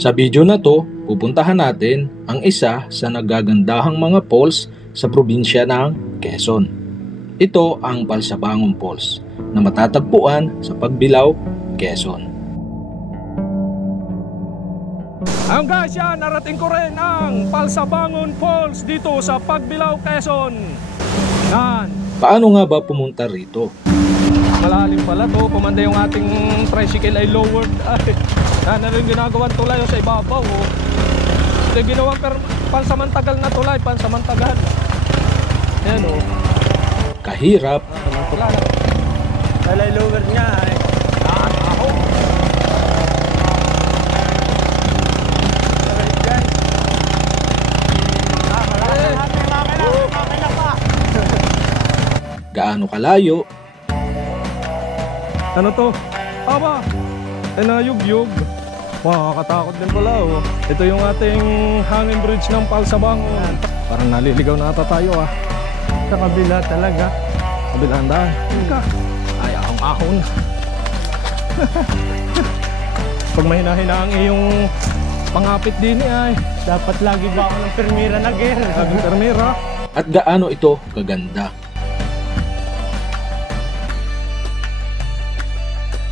Sa video na to, pupuntahan natin ang isa sa nagagandahang mga falls sa probinsya ng Quezon. Ito ang Palsabangon Falls na matatagpuan sa Pagbilao, Quezon. Ayun guys, yan, narating ko rin ang Palsabangon Falls dito sa Pagbilao, Quezon. Yan. Paano nga ba pumunta rito? Malalim pala to, pumanda yung ating tricycle ay lowered. Yan na rin ginagawang tulay sa ibabaw. Ito ginawang pansamantagal na tulay, pansamantagal. Yan o. Kahirap. Tulay lowered nga eh. Gaano kalayo? Ano to? Aba! Tinayog-yog. Makakatakot din pala oh. Ito yung ating hanging bridge ng Palsabangon. Parang naliligaw na ata tayo ah. Sa kabila talaga. Kabilaan daan. Ay, ahong-ahon. Pag mahina-hina ang iyong pangapit din ay dapat lagi ba ako ng permira na gear? Laging permira. At gaano ito kaganda?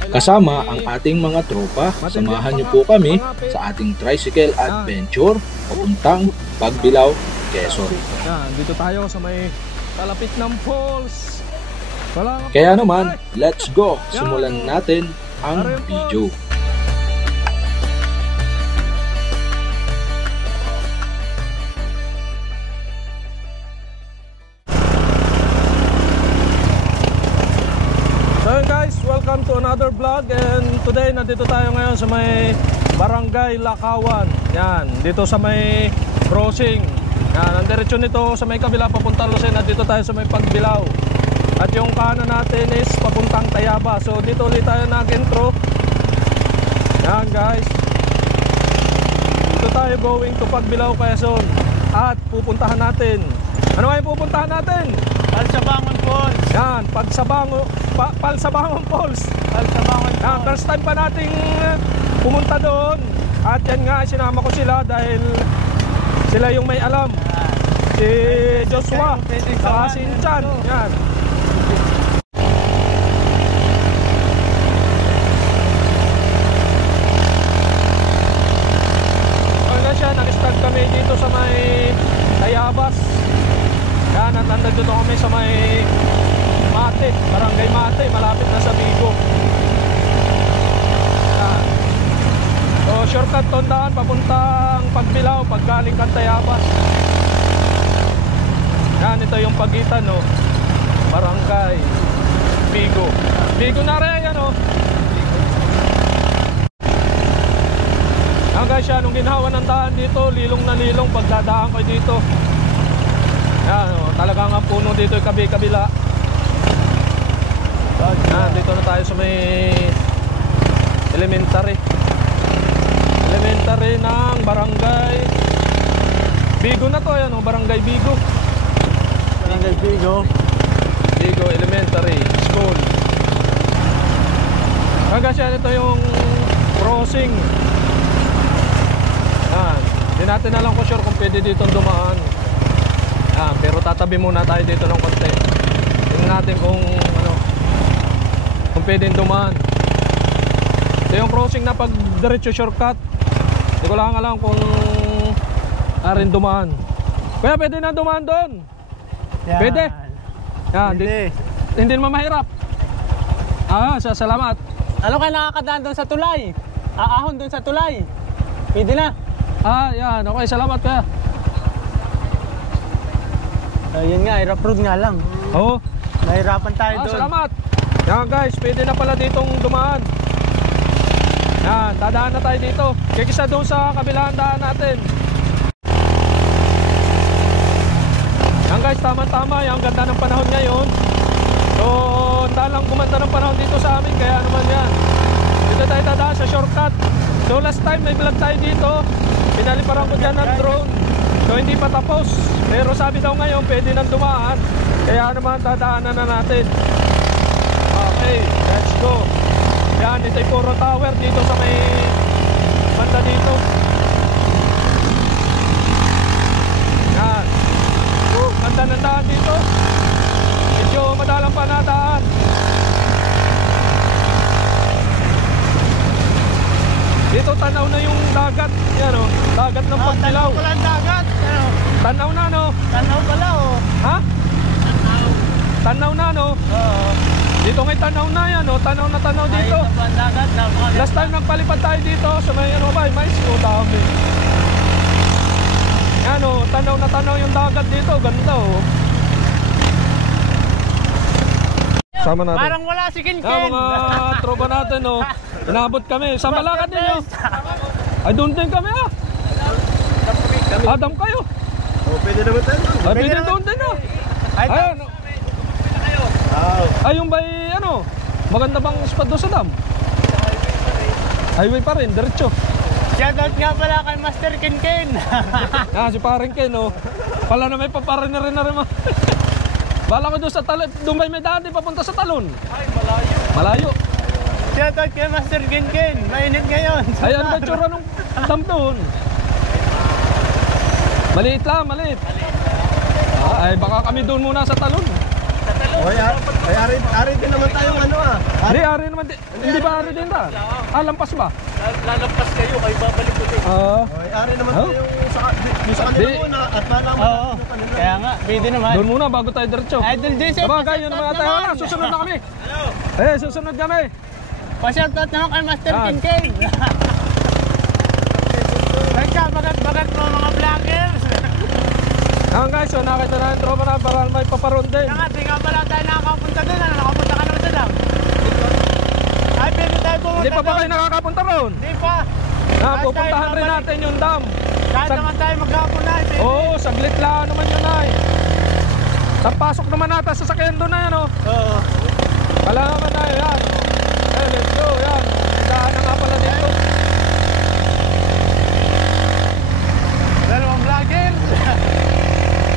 Kasama ang ating mga tropa, samahan niyo po kami sa ating tricycle adventure papuntang Pagbilao, Quezon. Yan, dito tayo sa may kalapit ng falls. Kaya naman, let's go! Simulan natin ang video. So guys, welcome to another vlog, and today nandito tayo ngayon sa may Barangay Lakawan. Yan, dito sa may crossing. Yan, ang diretsyon nito sa may kabila papuntang Lucena. Dito tayo sa may Pagbilao. At yung kanan natin is papuntang Tayaba. So dito ulit tayo nag-intro. Yan guys. Dito tayo going to Pagbilao, Quezon. At pupuntahan natin. Ano ay pupuntahan natin? Palsabangon Falls. Yan, Palsabangon Falls. Palsabangon Falls. Yan, first time pa nating pumunta doon. At yan nga, sinama ko sila dahil sila yung may alam. Si Joshua, saka si Inchan. Yan. Hanggang siya, nag-start kami dito sa may Tayabas. Yan, at nandito kami sa may Mate, Barangay Mate, malapit na sa Bigo. Yan. So shortcut tondaan papuntang Pagbilao paggaling kang Tayabas. Yan, ito yung pagitan no. Barangay Bigo. Bigo na rin yan no. Yan guys, yan, nung ginawa ng daan dito, lilong na lilong pagdadaan ko dito. Yan, oh, talagang ang puno dito yung kabila. Yan, dito na tayo sa may elementary ng Barangay Bigo na to. Yan, oh, Barangay Bigo. Barangay Bigo Elementary School. Hanggang siya, ito yung crossing. Yan, hindi natin alam kung sure kung pwede dito dumaan. Ah, pero tatabi muna tayo dito ng konti. Tingnan natin kung ano, kung pwedeng dumaan. Ito yung crossing na pag diretso shortcut. Hindi ko lang alam kung rin dumaan. Kaya pwede na dumaan doon. Yan. Pwede. Yan, hindi naman mahirap. Salamat. Ano kaya nakakadaan doon sa tulay? Aahon doon sa tulay. Pwede na. Yan. Okay, salamat kaya. Yun nga, rough road nga lang. Oo. Nahirapan tayo doon. Salamat. Yan guys, pwede na pala ditong dumaan. Yan, dadaan na tayo dito. Kikisa doon sa kabilang daan natin. Yan guys, tama-tama. Yan, ganda ng panahon ngayon. So, dalang gumanda ng panahon dito sa amin. Kaya naman yan. Dito tayo dadaan sa shortcut. So, last time may vlog tayo dito. Pinaliparan ko dyan ng drone. So hindi pa tapos, pero sabi daw ngayon pwede nang dumaan. Kaya naman dadaanan na natin. Okay, let's go. Yan, ito yung puro tower dito sa may banda dito. Yan o, dagat ng Pagdilaw. Tanaw pala ang dagat. Ano? Tanaw na no? Tanaw pala oh. Ha? Tanaw na no? Oo. Dito ngay tanaw na yan o, tanaw na tanaw dito. Ay, ang dagat. Last time nagpalipad tayo dito sa may ano ba, mais o dami. Yan o, tanaw na tanaw yung dagat dito, ganda o. Sama natin. Parang wala si Ken. Yan mga tropa natin o. Inabot kami. Sa malakad ninyo. Ay doon din kami ah. Adam kayo. Pwede naman tayo. Ay pwede doon din ah. Ayun. Ay yung by ano. Maganda bang spot doon sa dam? Highway pa rin, diretso. Shoutout nga pala kay Master Ken. Ah, si paring Ken oh. Pala na may paparin na rin Bala ko doon sa talon, doon may daan papunta sa talon. Ay, malayo. Malayo. Shoutout kay Master Ken. Mainit ngayon. Ay ano ba tsura nung dam doon? Maliit lang, maliit. Ah, ay baka kami doon muna sa talon. Ari din naman tayong ano ah. Hindi, ari naman hindi ba ari din ta? Ah, lampas ba? Lalampas kayo, kayo babalik ulit. Ari naman Oh. tayong sa kanila Di. muna at malaman Oo. Kaya nga, pwede naman. Doon muna bago tayo diretso. Idol Jesse. Sabagay, yun naman tayo na. Susunod na kami. Eh, susunod kami. Pa-shoutout naman kay Master Yan. Ken. Nagkabagat-bagat mo mga vloggers. Yan guys, so nakita na yung tropa na para may paparoon din. Kaya nga, di nga pala tayo nakakapunta doon. Ano, nakapunta ka naman sa dam. Ay, pwede tayo pumunta Hindi pa ba doon. kayo nakakapunta roon? Di pa. Na, pupuntahan rin natin yung dam. Kahit naman tayo maghapon na. Pwede. Oo, saglit lang naman yun ay. Tapasok naman natin sa sakyan doon na yan oh. Oo. Wala naman tayo yan. Eh, let's go, yan. Daan na nga pala dito. Dalawang vloggers.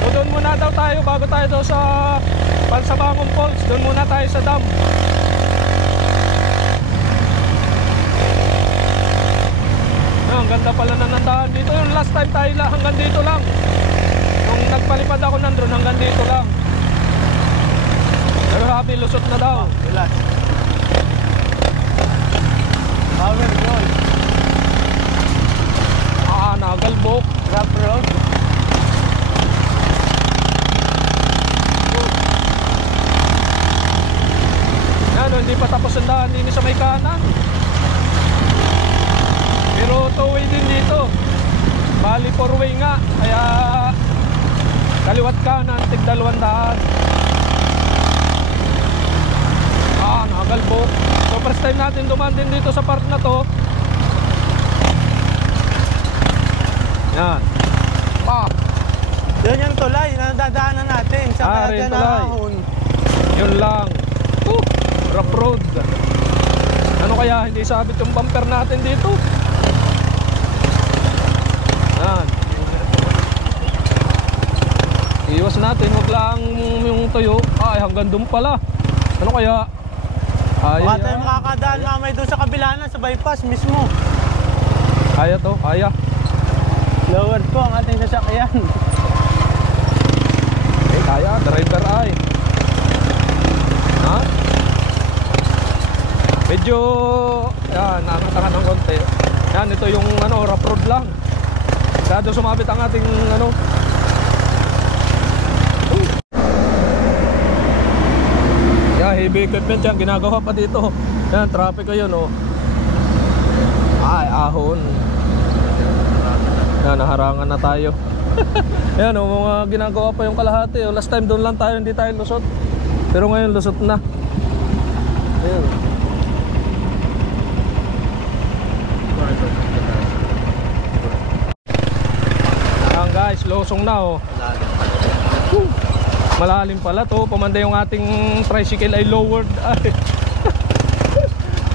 So doon muna daw tayo bago tayo daw sa Palsabangon Falls. Doon muna tayo sa dam. Ang ganda pala na nandahan dito. Yung last time tayo lang hanggang dito lang. Nung nagpalipad ako nandun hanggang dito lang. Pero happy lusot na daw. Relax. Power roll. Ah, nagalbok. Rough road. Yan, hindi pa tapos ang daan din sa may kanan. Pero two-way din dito. Bali four-way nga. Kaya kaliwat kanan, tig 200. Ah, nagalbok. So first time natin dumaan din dito sa part na to. Yan. Pa. Yun yung tulay na dadaanan natin sa rin Kalagan tulay. Ahon. Yun lang. Rough road. Ano kaya hindi sabit yung bumper natin dito? Yan. Iwas natin, wag lang yung tuyo. Ay, hanggang doon pala. Ano kaya? Ay, Baka tayo makakadaan mamay doon sa kabila na, sa bypass mismo. kaya to, kaya. Lowered po ang ating sasakyan. Eh, kaya, driver ay. Ha? Medyo, yan, nakakatakan ng konti. Yan, ito yung ano, rough road lang. Kaya doon sumabit ang ating ano. Yan, heavy equipment yan, ginagawa pa dito. Yan, traffic ko yun, oh. Ay, ahon. Yan, naharangan na tayo. Yan, oh, mga ginagawa pa yung kalahati. Oh. Last time doon lang tayo, hindi tayo lusot. Pero ngayon lusot na. Ayan. Ayan guys, losong na oh. Malalim pala to. Pamanda yung ating tricycle ay lowered. Ay.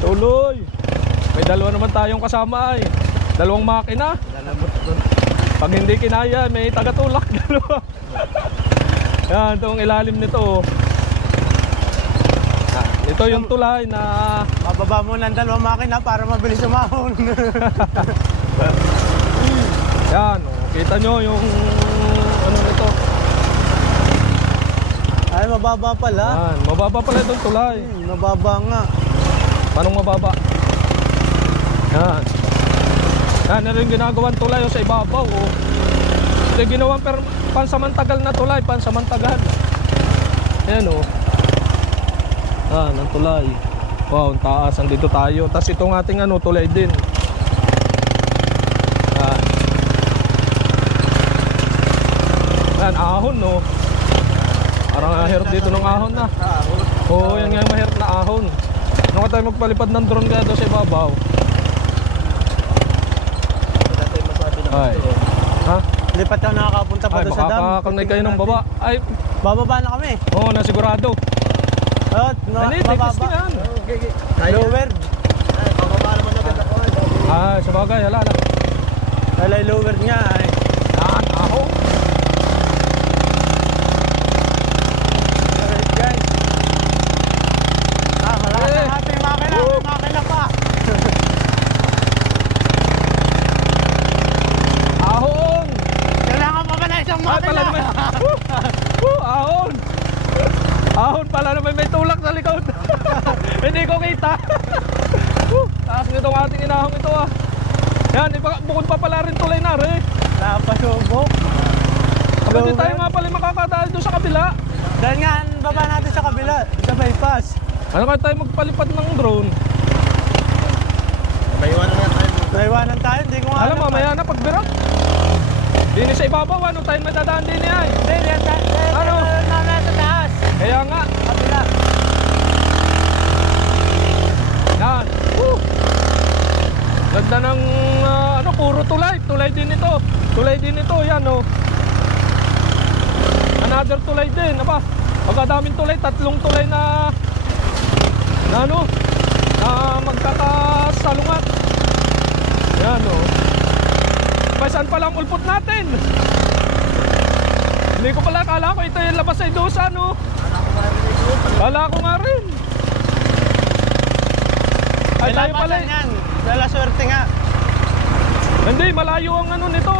Tuloy. May dalawa naman tayong kasama ay. Dalawang makina. Pag hindi kinaya, may tagatulak. Dalawa. Yan, itong ilalim nito oh. Ito yung tulay na Mababa mo ng dalawang makina para mabilis umahon. yan, oh, kita nyo yung ano nito. Ay, mababa pala. Yan, mababa pala itong tulay. Mababa nga. Paano mababa? Yan. Yan na rin ginagawang tulay sa ibabaw. Ito yung ginawang pansamantagal na tulay, pansamantagal. Ayan ang tulay. Wow, ang taas. Andito tayo. Tapos itong ating tulay din. Yan, ahon Parang mahirap dito ng ahon na. Oo, yan nga yung mahirap na ahon. Ano ka tayo magpalipad ng drone kaya doon sa ibabaw? Ay. Ha? Hindi pa tayo nakakapunta pa Ay, doon sa dam. makakakamnay kayo ng baba. Ay, Bababa na kami. oo, nasigurado. Hindi, testing yan. Lower. Ay, bababa naman agad ako. Ay, sabagay, hala. Alay, lower nga eh. Yan, ahon. Alright guys. Malakas Eh. ang ating makina. May makina pa. Ahon. Kailangan pa ba na isang Ay, pala makina? naman. Ahon. Ahon pala naman, may tulak sa likod. Hindi ko kita. Taas nitong ating inahong ito Yan, bukod pa pala rin tulay na rin. Napasubok. Hindi tayo nga pala makakadaan doon sa kabila. Dahil nga, baba natin sa kabila. Sa bypass. Ano kaya tayo magpalipad ng drone? Maiwanan nga tayo. Naiwanan tayo, hindi ko nga Alam, mamaya na pagbirak. Dini sa ibabaw, ano tayo madadaan din ay. Hindi, yan tayo. Ano? Mamaya sa taas. Kaya nga. Kabila. Yan. Ganda ng puro tulay. Tulay din ito. Tulay din ito. Yan Another tulay din. Aba, pagkadaming tulay. Tatlong tulay na magkakasalungat. Yan May saan palang ulpot natin? Hindi ko pala, kala ko ito yung labas ay dosa Kala ko nga rin. Ay tayo pala yan. Dala swerte nga. Hindi, malayo ang nito.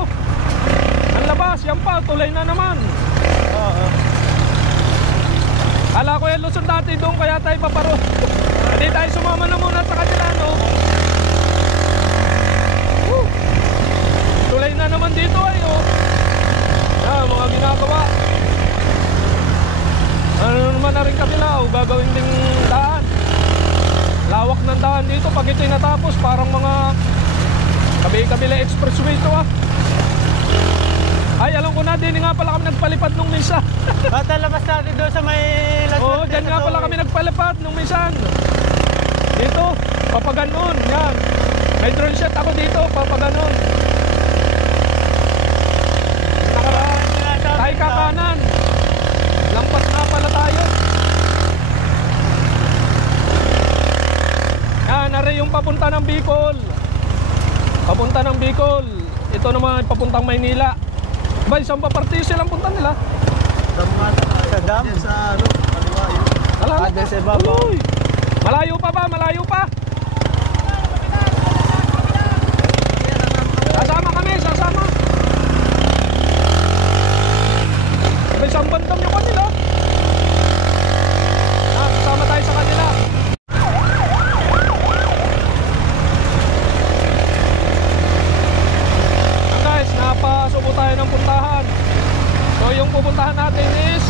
Ang labas, yan pa, tulay na naman. Oo. Kala ko yung Luzon dati doon, kaya tayo paparo. Hindi tayo sumama na muna sa kanila Tulay na naman dito ay mga ginagawa. Ano naman na rin kabila gagawin ding daan. Lawak ng daan dito pag ito'y natapos, parang mga kabila expressway ito Ay, alam ko na, din nga pala kami nagpalipad nung minsan. Bata labas natin doon sa may Oo, dyan nga pala kami nagpalipad nung minsan. Dito, papaganon, yan. May drone shot ako dito, papaganon. Tayo kakanan. Lampas na pala tayo. Yan, nari yung papunta ng Bicol. Papunta ng Bicol. Ito naman papuntang Maynila. Ba, isang papartiyo silang punta nila. Sa dam. Sa kaliwa yun. Alala doon sa ibabaw. Uy! Malayo pa ba? Malayo pa? Sasama kami, sasama. May isang bandang yung kanila. Kasama tayo sa kanila. Guys, napasubo tayo ng puntahan. So yung pupuntahan natin is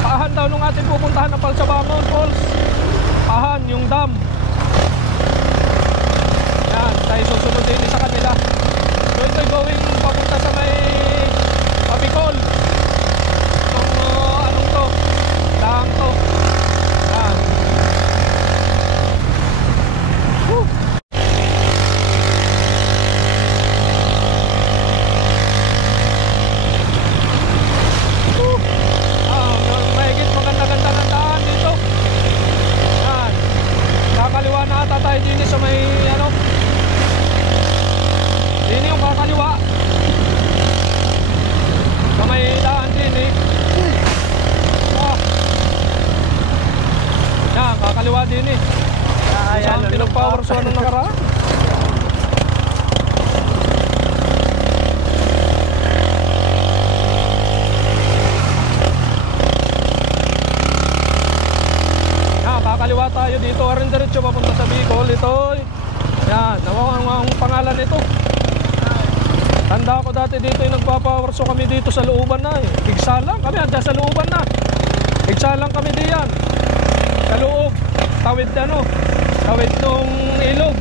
Pahan daw nung ating pupuntahan na Palsabangon Falls. Pahan, yung dam. Yan, tayo susunod din sa kanila. So ito'y going papunta sa may Bicol. Anong to? Dam to. Yan. Woo! Tayo din sa may din yung kakaliwa sa may daan din yan, kakaliwa din saan pinag-power so anong nakaraan kakaliwa tayo dito, rin diretso papunta sa Bicol. Ito, yan, nawawang ang pangalan nito. ako dati dito yung nagpapower so kami dito sa looban na eh. Igsa lang kami, andyan sa looban na. Igsa lang kami diyan. Sa loob. Tawid nung ilog.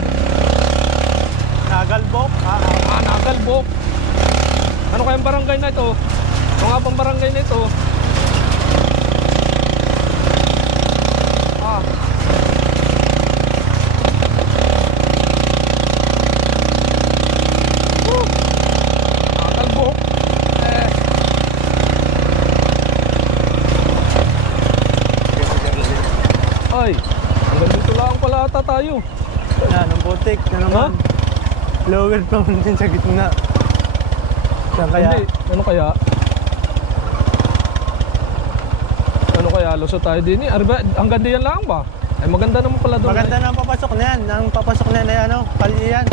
Nagalbok. Nagalbok. Ano kayang barangay na ito? Ano nga bang barangay na ito? Nagalbok. Ay, hanggang dito lang pala ata tayo. Yan, ang putik na naman. Lower pa man din sa gitna. Saan kaya? Hindi, ano kaya? Ano kaya? Lusot tayo din eh. Arba, hanggang diyan lang ba? Ay maganda naman pala doon. Maganda na ang papasok na yan. Ang papasok na yan ay ano, Kalian.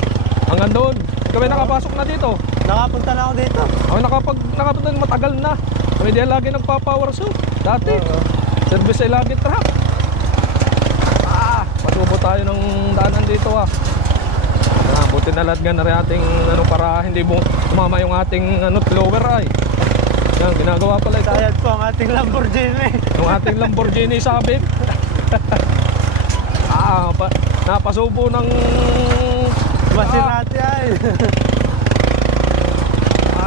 Hanggang doon. Kami nakapasok na dito. Nakapunta na ako dito. Ako nakapunta na matagal na. Kami diyan lagi nagpa-power so. Dati. Service ay lagi truck. Masubo tayo ng daanan dito buti na lahat na rin ating ano para hindi mo tumama yung ating ano blower ay. Yan, ginagawa pala ito. Sayad po ang ating Lamborghini. Yung ating Lamborghini sabit. Napasubo ng Maserati ay.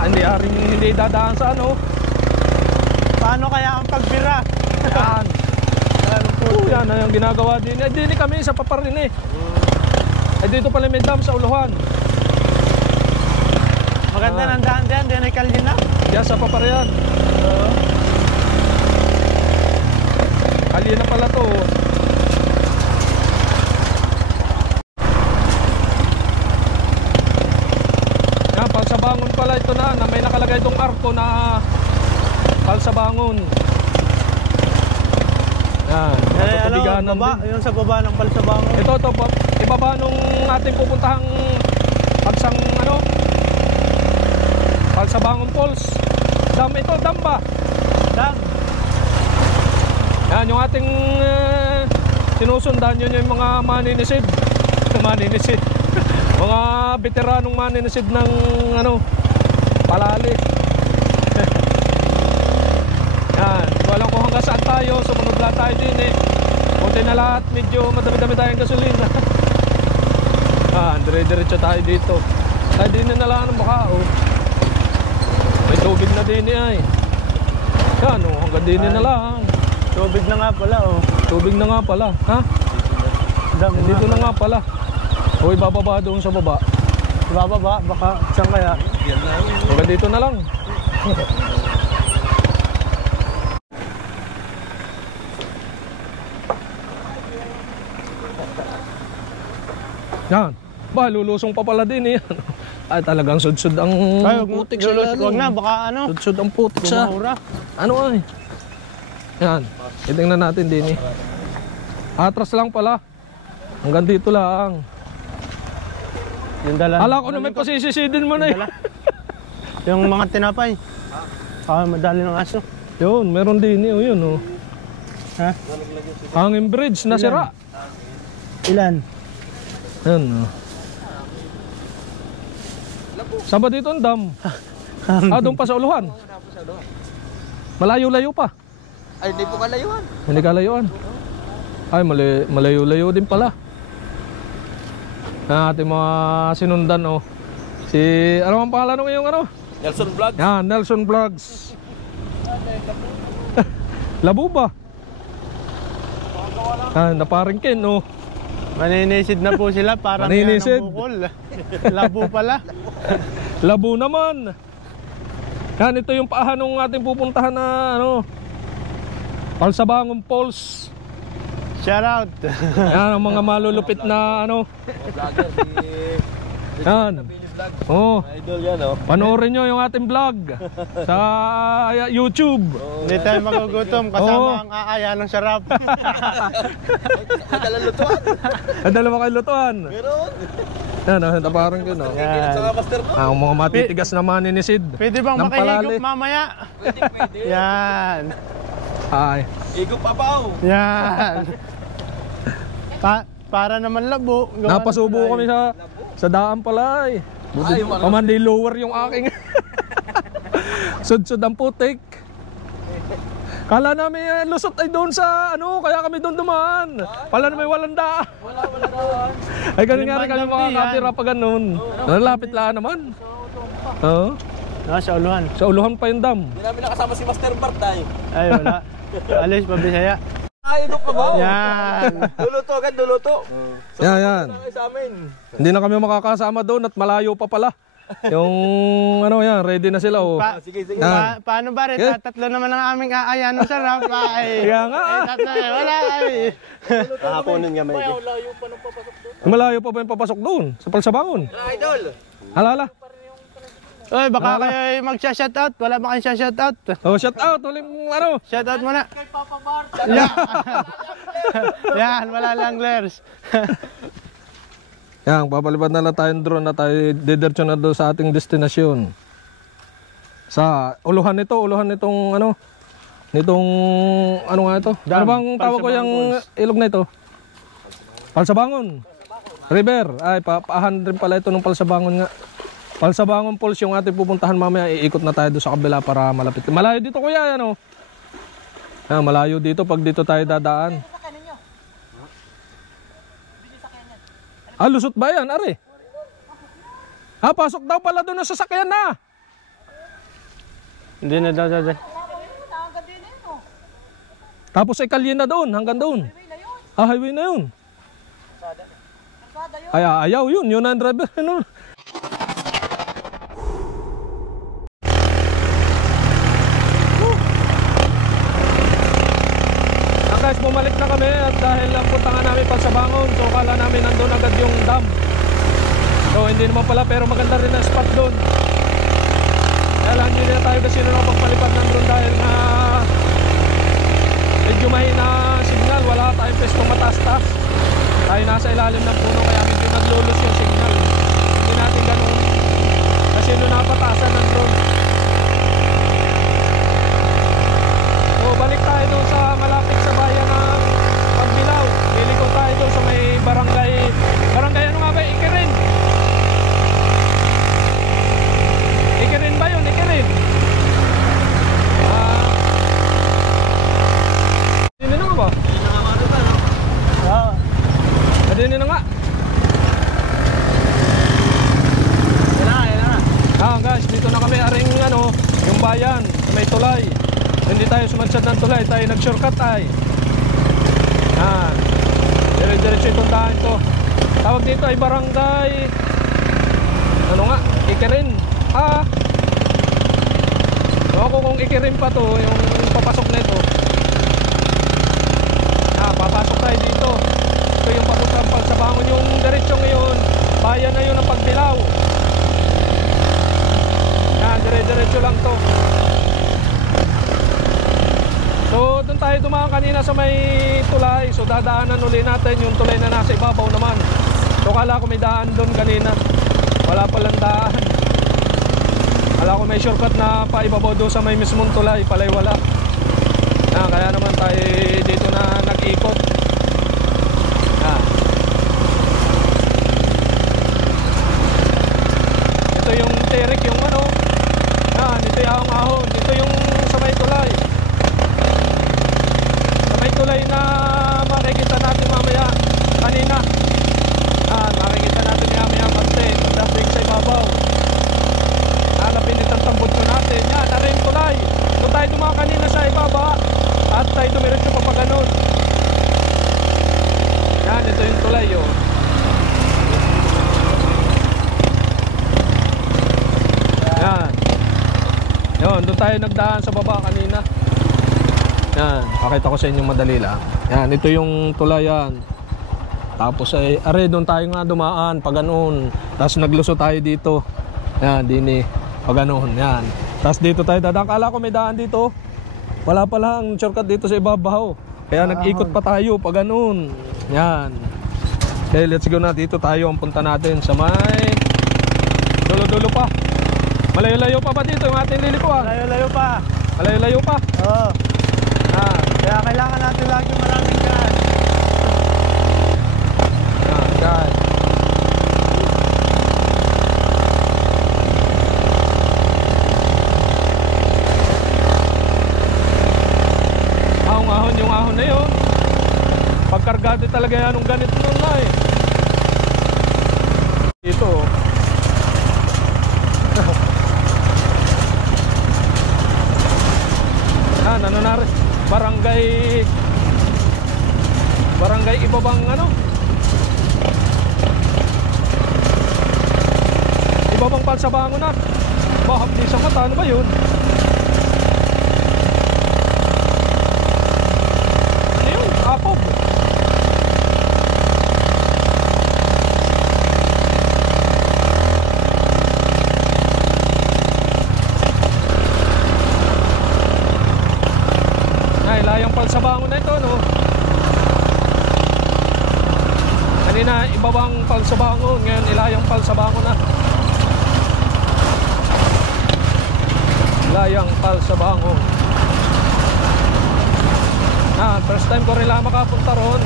hindi dadaan sa ano. Paano kaya ang pagbira? Yan. Yan ang ginagawa din. Din kami sa paparin eh. Dito pala may dam sa Uluhan. Maganda ng daan dyan, diyan ay Kalina. Diyan sa paparin. Kalina pala to. Yan, Palsabangon pala ito na may nakalagay itong arko na Palsabangon. Yan, Ano, baba, yung sa baba ng Palsabangon. Ito po, ibaba nung ating pupuntahang pagsang ano Palsabangon Falls. Dam ito, dam ba? Dam. Yan, yung ating sinusundan yun yung mga maninisid. Maninisid. Mga veteranong maninisid ng ano Palali. Yan, wala ko hanggang saan tayo, sumunod lang tayo din eh. Buti na lahat, medyo madami-dami tayong gasolina. Dire-diretso tayo dito. Tayo din na lang ng Macao. May tubig na din eh ay. Yan hanggang din na lang. Tubig na nga pala Tubig na nga pala, ha? Dam Dito na nga pala. Uy, bababa doon sa baba. Bababa, baka saan kaya? Hanggang dito na lang. Yan. Ba, lulusong pa pala din eh. Ay, talagang sud-sud ang putik sa ilalim. Huwag na, baka ano. Sud-sud ang putik sa... Bumahura. Ano ay? Yan. Itingnan natin din eh. Atras lang pala. Hanggang dito lang. Yung dala. Hala ko naman pasisisidin mo na eh. Yung mga tinapay. Madali ng aso. Yun, meron din eh. Yun oh. Ha? Hanging bridge, nasira. Ilan? Yan. Saan ba dito ang dam? Doon pa sa Uluhan. Malayo-layo pa. Ay, hindi po kalayuan. Hindi kalayuan. Ay, malayo-layo din pala. Yan ating mga sinundan oh. Si, ano ang pangalan ng iyong ano? Nelson Vlog. Yan, Nelson Vlogs. Labo ba? Yan, naparingkin oh. Maninisid na po sila para Maninisid. ng bukol. Labo pala. Labo naman. Yan, ito yung paahan ng ating pupuntahan na ano, Palsabangon Falls. Shout out. Yan ang mga malulupit na ano. Yan. Oh, Idol yan, oh. panoorin nyo yung ating vlog sa YouTube. Hindi tayo magugutom kasama ang aaya ng sarap. May dalang lutuan. Ay, dalawa kayo lutuan. Meron. Yan, naparang ko, no? Yan. Sa master ko. Ang mga matitigas na maninisid. Pwede bang ng makahigop Palali. mamaya? Pwede. Yan. Ay. Igo papaw. Yan. Para naman labo. Gawa Napasubo ng kami sa daan pala eh. Ay, Pamandi lower yung aking. Sud-sud ang putik. Kala namin lusot ay doon sa ano, kaya kami doon dumaan. Pala namin walang daan. Wala doon. Ay ganun nga rin kami Bandang makakatira pa ganun. Nalapit lang naman. Oo. Sa uluhan. Sa uluhan pa yung dam. Hindi namin nakasama si Master Bart ay. Ay, wala. Alis, pabisaya. Ay, ito ka ba? Yan. Duluto agad, duluto. Yan. Ay, sa amin. Hindi na kami makakasama doon at malayo pa pala. Yung ano yan, ready na sila oh. Sige, sige. Yan. Paano ba rin? Yeah. Tatlo naman ang aming aayan. Ang sarap. Ay. Kaya nga ah. Tatlo eh. Wala ay. Nakapunin nga may. Malayo pa ba yung papasok doon? Sa Palsabangon? Idol. Halala. Oy, baka kayo magsha-shoutout. Wala ba kayong shoutout? Oh, shout out. Huling ano. Shoutout muna. Kay Papa Bart. Yan, wala langlers. Yan, papalipad na lang tayong drone na tayo didiretso na doon sa ating destinasyon. Sa uluhan nitong ano, nitong ano nga ito? Dam, Ano bang tawag ko Palsabangon yung Falls. ilog na ito? Palsabangon. River. Ay, paahan rin pala ito ng Palsabangon nga. Palsabangon Falls yung ating pupuntahan mamaya. Iikot na tayo doon sa kabila para malapit. Malayo dito kuya, ano? Yan, malayo dito pag dito tayo dadaan. Ah, lusot ba yan, are? Ah, pasok daw pala doon sa sasakyan na. Hindi na daw. Tapos ay kalye na doon, hanggang doon. Ah, highway na yun. Ay, ayaw yun, yun ang driver. Ano? Guys, bumalik na kami at dahil ang punta nga namin Palsabangon, so kala namin nandun agad yung dam. So hindi naman pala, pero maganda rin ang spot doon. Kaya lang hindi na tayo kasi na pagpalipad ng drone dahil na medyo mahina signal, wala tayong pwesto mataas-taas. Tayo nasa ilalim ng puno kaya medyo naglulus yung signal. Hindi natin ganun kasi nung napataasan ng drone. So balik tayo doon sa malapit sa bayan ng Pagbilao. Liliko tayo doon sa may barangay ano nga ba? Ikirin. Ikirin ba yun? Ikirin. Dini na nga ba? Dini na nga. Guys, dito na kami aring ano, yung bayan, may tulay. Hindi tayo sumansad ng tulay, tayo nag-shortcut ay. Yan. Dire-diretso itong daan ito. Tawag dito ay barangay ano nga, Ikirin. Ewan ko kung Ikirin pa to, yung papasok na ito. Papasok tayo dito. Ito yung papuntang Palsabangon. Yung diretso ngayon, bayan na yun ng Pagbilao. Yan, dire-diretso lang to. So doon tayo dumaan kanina sa may tulay. So dadaanan uli natin yung tulay na nasa ibabaw naman. So kala ko may daan doon kanina. Wala palang daan. Kala ko may shortcut na paibabaw doon sa may mismong tulay. Palay wala. Kaya naman tayo dito na nag-ikot. Ito yung tirik, yung ano. Dito yung ahon. Dito yung sa may tulay. May tulay na makikita natin mamaya kanina. Makikita natin mamaya konti pagdating sa ibabaw. Napinit ang tambot ko natin. Yan, na rin tulay. Doon tayo dumaan kanina sa ibaba at tayo dumiretso pa ganun. Yan, ito yung tulay oh. Yan. Yun, doon tayo nagdaan sa baba kanina. Yan, pakita ko sa inyo madali lang. Yan, ito yung tulayan. Tapos ay, doon tayo nga dumaan, pag ganoon. Tapos nagluso tayo dito. Yan, dini, pag ganoon. Yan. Tapos dito tayo dadaan. Kala ko may daan dito. Wala pa lang shortcut dito sa ibabaw. Kaya nag-ikot pa tayo, pag ganoon. Yan. Okay, let's go na. Dito tayo ang punta natin sa may dulo-dulo pa. Malayo-layo pa ba dito yung ating lilikuan? Layo-layo pa. Malayo-layo pa. Oo. Kaya kailangan natin lagi maraming gas. Yan. kargado talaga yan nung ganito nun na eh. Ito. Yan, ano na rin. Barangay Ibabang ano? Ibabang Palsabangon na. Bahag di sa mata, ano ba yun? Ano yun? Apog. Ay, layang Palsabangon na ito, no? Kanina, Ibabang Palsabangon. Ngayon, ilayang Palsabangon na. Layang Palsabangon. First time ko rin lang makapunta ron.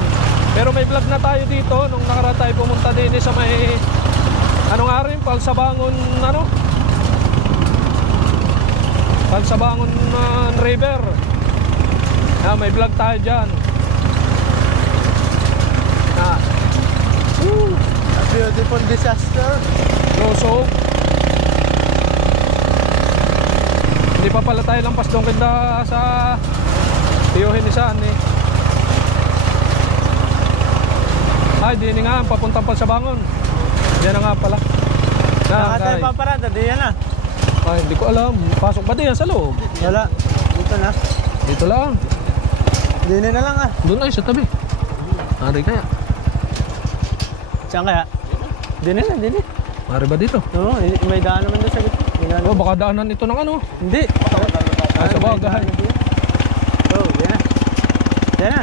Pero may vlog na tayo dito nung nakaraan tayo pumunta din sa may ano nga rin, Palsabangon ano? Palsabangon River. May vlog tayo dyan. A beautiful disaster. So hindi pa pala tayo lampas doon kinda sa Tiyuhin ni Saan eh. Ay, di nga, papuntang Palsabangon. Yan na nga pala. Saka tayo paparada, di yan ah. Ay, hindi ko alam. Pasok ba di yan sa loob? Wala, dito na. Dito lang. Dini na lang ah. Doon ay sa tabi. Ari kaya? Saan kaya? Dini na, dini. Ari ba dito? Oo, may daan naman doon sa gitna. Oh, baka daanan ito ng ano? Hindi. Sa bagay. Oh, yan na. Yan na.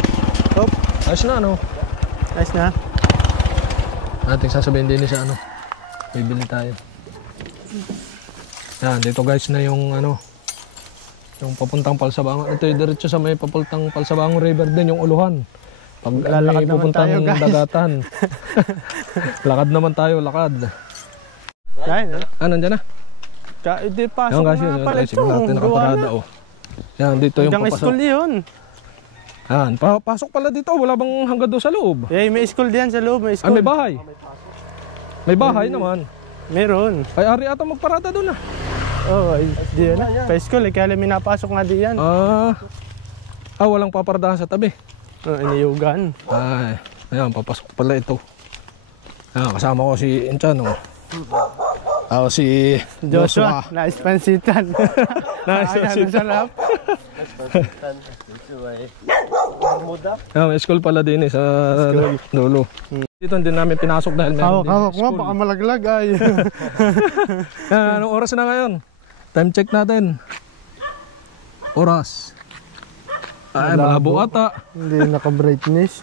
Hop. Ayos na ano? Ayos na. Ating sasabihin din sa ano. Bibili tayo. Yan, dito guys na yung ano. Yung papuntang Palsabangon. Ito yung diretso sa may papuntang Palsabangon River din, yung uluhan. Pag lalakad may naman pupuntang tayo, guys. dagatan. Lakad naman tayo, lakad. Yan, Nandyan na. Hindi pasok Yan guys, na yun. pala ito. Sige natin nakaparada oh. Yan, dito yung Hanggang papasok. school yun. Yan, pasok pala dito. Wala bang hanggang doon sa loob? Eh, may school diyan sa loob. May Ay, school. may bahay. May bahay naman. Meron. Ay, ari ata magparada doon ah. Oo, diyan na. Pa-school eh, kaya may napasok nga diyan. Walang paparadahan sa tabi. Iniyugan. Ay, ayan, papasok pala ito. Ayan, kasama ko si Inchano. Si Joshua. Nice pansitan. Nice pansitan. Sarap. May school pala din sa dulo. Dito din namin pinasok dahil meron din Hawak school. mo, baka malaglag ay. Anong oras na ngayon? Time check natin. Oras. Ay, malabo ata. Hindi naka-brightness.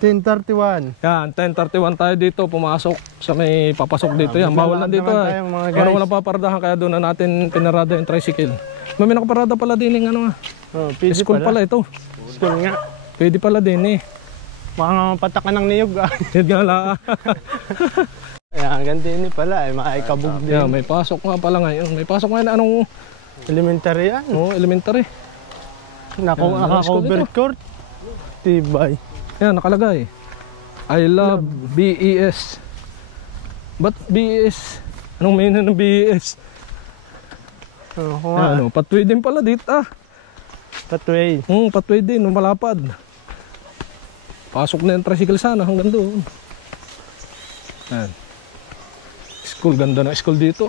10:31. Yan, 10:31 tayo dito, pumasok sa may papasok dito. Yan, bawal na dito ay. Parang walang paparadahan kaya doon na natin pinarada yung tricycle. May nakaparada pala din yung ano nga. Pwede School pala ito. School nga. Pwede pala din eh. Mga patakan ng niyog. Yan nga lang. Ayan, ganda yun pala. Maikabog din. Yan, may pasok nga pala ngayon. May pasok ngayon anong Elementary yan. elementary. Naka-covered court. Tibay. Yan, nakalagay. I love BES. Ba't BES? Anong meaning ng BES? Pathway din pala dito ah. Pathway. Pathway din, malapad. Pasok na yung tricycle sana hanggang doon. Yan. School, ganda na school dito.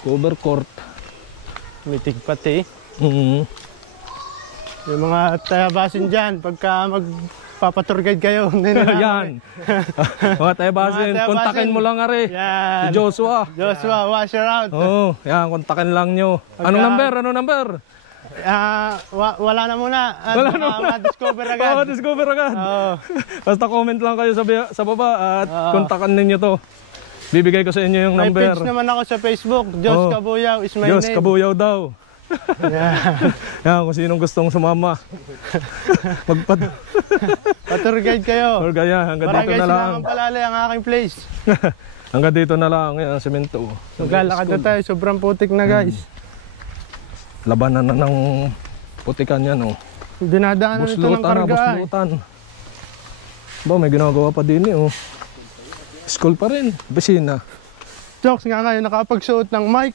Cover court. Mitig pati. Yung mga tayabasin dyan, pagka magpapatur guide kayo. Yan. Mga tayabasin, kontakin mo lang ari. Yan. Si Joshua. Joshua, wash her out. Yan, kontakin lang nyo. Anong number? Wala na muna. Wala na muna. Ma-discover agad. Discover agad. Basta comment lang kayo sa baba at kontakan ninyo to. Bibigay ko sa inyo yung May number. page naman ako sa Facebook. Jos Kabuyaw is my Jos name. Kabuyaw daw. Yan, kung sinong gustong sumama. Patur guide kayo. Or gaya, hanggang dito na lang. Barangay Palalay ang aking place. Hanggang dito na lang. Yan, semento. Maglalakad na tayo. Sobrang putik na guys. Labanan na ng putikan yan. Dinadaanan ito ng Buslutan na, karga. buslutan. Ba, may ginagawa pa din oh. School pa rin, opisina. Jokes nga ngayon nakapagsuot ng mic.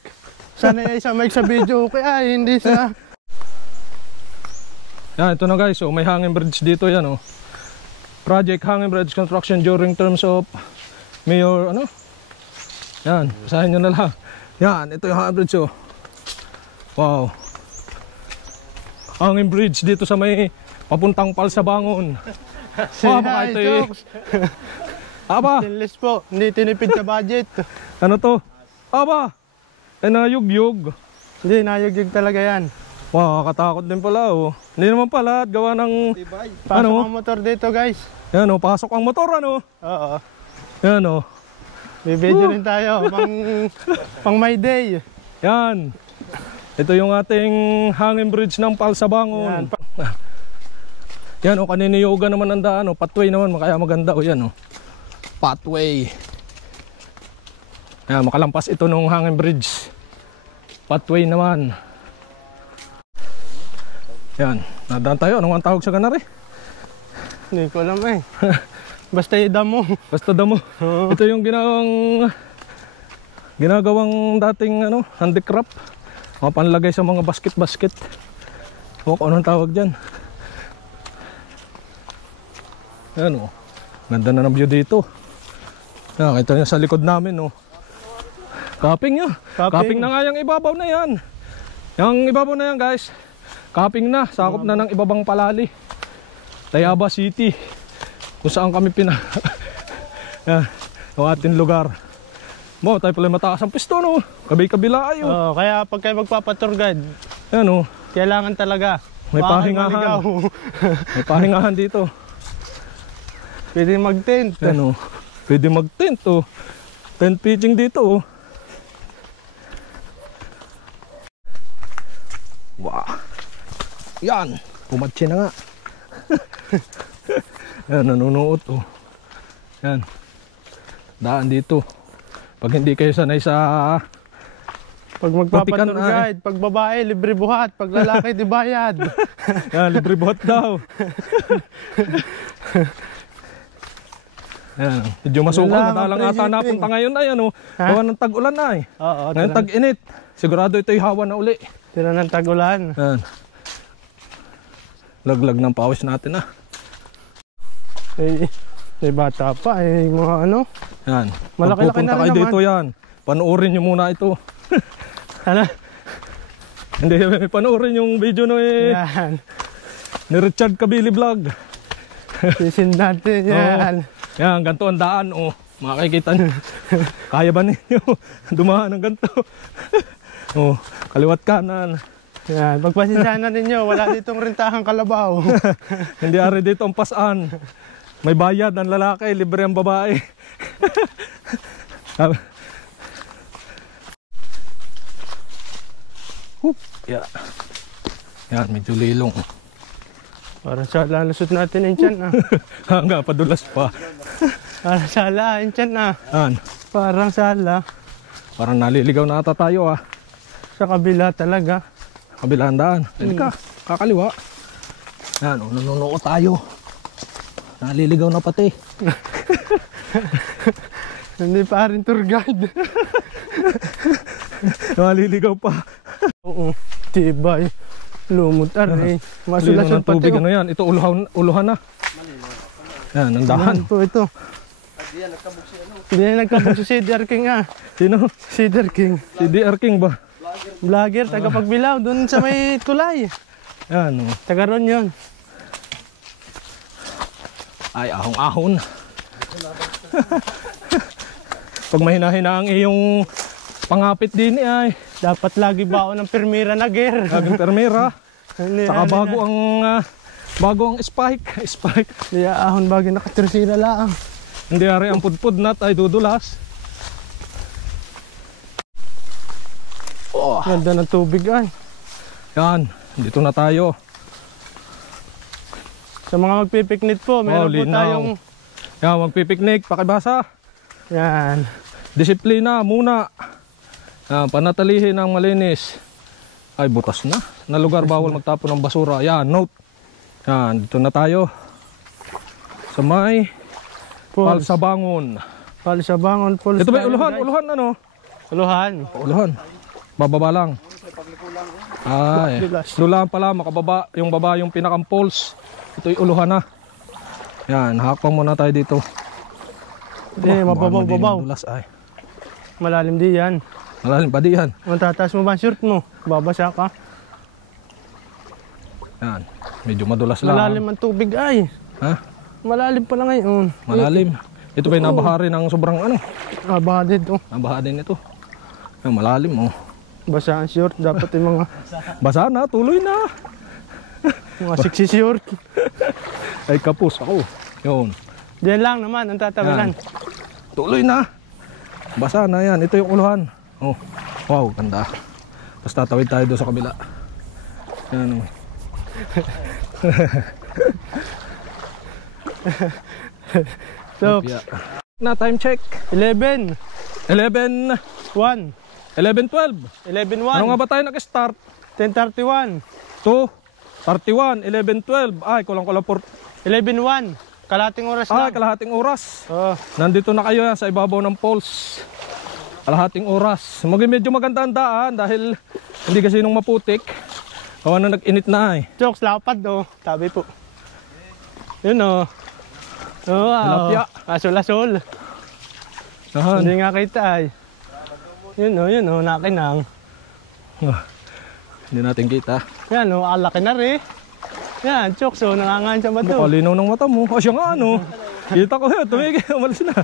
Sana ay isang mic sa video, okay ay hindi sa... Yan, ito na guys, oh, may hanging bridge dito yan oh. Project Hanging Bridge Construction during terms of Mayor, ano? Yan, basahin nyo na lang. Yan, ito yung hanging bridge oh. Wow. Hanging bridge dito sa may papuntang Palsabangon. Say baka hi, ito Jokes. Aba, Stainless po, hindi tinipid sa budget. ano to? Aba, nayugyug. Hindi, nayugyug talaga yan. Wow, katakot din pala oh. Hindi naman pala, gawa ng... Pasok Ano? ang motor dito guys. Yan oh, pasok ang motor ano. Oo. Yan oh. May video rin tayo, pang my day. Yan. Ito yung ating hanging bridge ng Palsabangon. Yan o, kaniniyuga naman ang daan o. Pathway naman, kaya maganda o yan o. Pathway. Yan, makalampas ito nung hanging bridge. Pathway naman. Yan, nadaan tayo. Anong ang tawag sa ganari? Hindi ko alam eh. Basta idamo. Basta damo. Ito yung ginagawang dating ano, handicraft. Mga panlagay sa mga basket-basket. O kung anong tawag dyan. Ayan o. Ganda na ng view dito. Ayan, kita nyo sa likod namin o. Capping nyo. Capping na nga yung ibabaw na yan. Yung ibabaw na yan guys. Capping na. Sakop na ng ibabang palali. Tayaba City. Kung saan kami yan, ang ating lugar. Mo, tayo pala mataas ang pisto no. Kabi-kabila ayo. Oo, kaya pag kayo magpapatour guide, Yan o. kailangan talaga. May Baka pahingahan. maligaw. May pahingahan dito. Pwede mag-tent. Yan o. Pwede mag-tent o. Tent pitching dito o. Wow. Yan. Pumatsi na nga. Yan, nanunuot o. Yan. Daan dito. Pag hindi kayo sanay sa... Pag magpapatour Butikan, guide, pag babae, libre buhat. Pag lalaki, di bayad. Yan, libre buhat daw. Yan. Medyo masukal. Wala, Madalang ata pre-shipping. napunta ngayon ay ano. Ha? Gawa ng tag-ulan na eh. Oo, Ngayon tag-init. Sigurado ito'y hawa na uli. tira ng tagulan. Yan. Laglag ng pawis natin ah. May bata pa, mga ano. Yan. Malaki-laki Pag na pupunta rin kayo naman. dito yan. Panoorin nyo muna ito. Ano? Hindi, may panoorin yung video no eh. Yan. Ni Richard Kabili Vlog. Sisin natin yan. Yan, ganito ang daan. Oh, makikita nyo. Kaya ba ninyo dumaan ng ganito? Oh, kaliwat kanan. Yan. Pagpasensyahan na ninyo, wala ditong rentahang kalabaw. Hindi ari dito ang pasan. May bayad ang lalaki, libre ang babae. Hup, yeah. Yan, medyo lilong. Parang sala, lusot natin yung tiyan ah. Hanggang padulas pa. Parang sala, yung tiyan ah. Yan, Parang sala. parang naliligaw na ata tayo ah. Sa kabila talaga. Kabilang daan. Hindi ka, kakaliwa. Yan, nanunuo tayo. Naliligaw na pati. Hindi pa rin tour guide. Naliligaw pa. Oo, tibay. Lumot aray. Lino Masulasot ng tubig, pati. ano yan? Ito uluhan na. Yan, ang dahan. Dahan po ito. Hindi na nagkabog si Cedar King ah. Sino? Cedar King. Si DR King ba? Vlogger, tagapagbilaw. Doon sa may tulay. Yan, oh. Taga ron yun. Ay, ahong-ahon. Pag mahina-hina ang iyong pangapit din ay Dapat lagi baon ng permira na gear. laging permera. Hindi, Saka ano bago ang spike. Spike. Hindi ahon bagay nakatirsila lang. Hindi ari ang pudpud nat ay dudulas. Oh, Ganda ng tubig ay. yan, dito na tayo. Sa mga magpipiknik po, meron po linaw. tayong... Yan, magpipiknik, pakibasa. Yan. Disiplina muna. Yan, panatilihin ang malinis. Ay, butas na. Na lugar bawal magtapon ng basura. Yan, note. Yan, dito na tayo. Sa may Palsabangon. Palsabangon Falls. Ito ba tayo, uluhan? guys. Uluhan ano? Uluhan. Uluhan. Bababa lang. Ay, lulahan pala, makababa. Yung baba yung pinakang falls. Ito'y uluhan na. Yan, hakpang muna tayo dito. Hindi, mababaw. Ay, Malalim di yan. malalim pa di yan. Kung tataas mo ba ang shirt mo, babasa ka. Yan, medyo madulas lang. Malalim ang tubig ay. Ha? Malalim pala ngayon. Malalim. Ito ba'y nabaha rin ng sobrang ano? Baha dito. Nabaha din ito. Yan, malalim oh. Basa ang short. Dapat yung mga, Basa na, tuloy na. mga sexy short. Ay kapos ako. Yun. Diyan lang naman ang tatawiran. Tuloy na. Basa na yan. Ito yung uluhan. Oh. Wow, ganda. Tapos tatawid tayo doon sa kabila. Yan oh. So, Na time check. 11, 11, 1, 11, 12. 11, Ano nga 1, ba tayo nag-start? 10:31, 2, 31, 11, 12. Ay, kulang-kulang 11, 1. Kalating oras Ay, lang. kalahating oras. Oh, Nandito na kayo sa ibabaw ng falls. Kalahating oras. Medyo maganda ang daan dahil hindi kasi nung maputik. Kawa na nag-init na eh. jokes, lapad oh. Sabi po. Yun oh. Oh, Tilapia. Asol-asol. Nahan. Hindi nga kita ay. Yun oh, nakinang. Hindi natin kita. Yan oh, alaki na rin. Yan, jokes oh, nangangan sa bato. Kalinaw ng mata mo. Siya nga ano. Kita ko yun. Tumigil. Umalis na.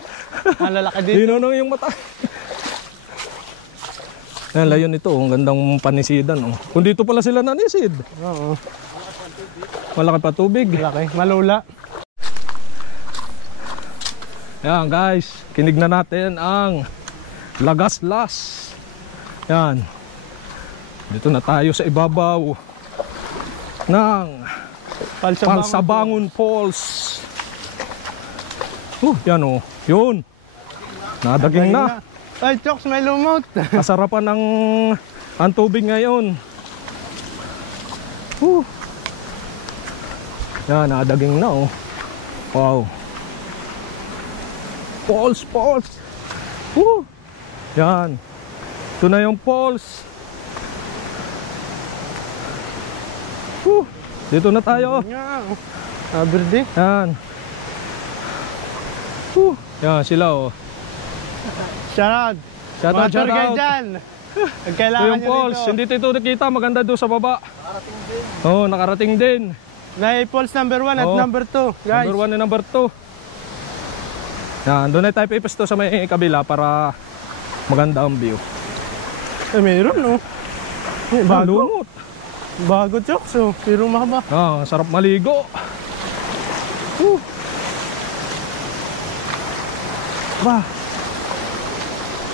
Ang lalaki dito. Linaw na yung mata. Yan, layon ito. Ang gandang panisidan. Oh. Kung dito pala sila nanisid. Oo. Malaki pa tubig. Malaki. Malula. Yan guys. Kinig na natin ang Lagaslas. Yan. Dito na tayo sa ibabaw ng Palsabangon Falls. Yan oh. Yun. Nadaging na. Ay, jokes, may lumot. Kasarapan ng ang tubig ngayon. Yan, nadaging na oh. Wow. Falls. Yan. Ito na yung falls. Dito na tayo. Aberde. Yan. Yan sila oh. Shoutout. Shoutout, Mga tour guide shoutout. dyan. Ito Kailangan yung nyo falls. dito. Hindi ito nakita. Maganda doon sa baba. Oh, nakarating din. May falls number 1 at Oo. number 2. Guys. Number 1 and number 2. Yan, doon na tayo pipesto sa may kabila para maganda ang view. Eh, mayroon no. Eh, bago. Lumot. Bago jokes oh. Pero makaba. Ah, sarap maligo. Ba.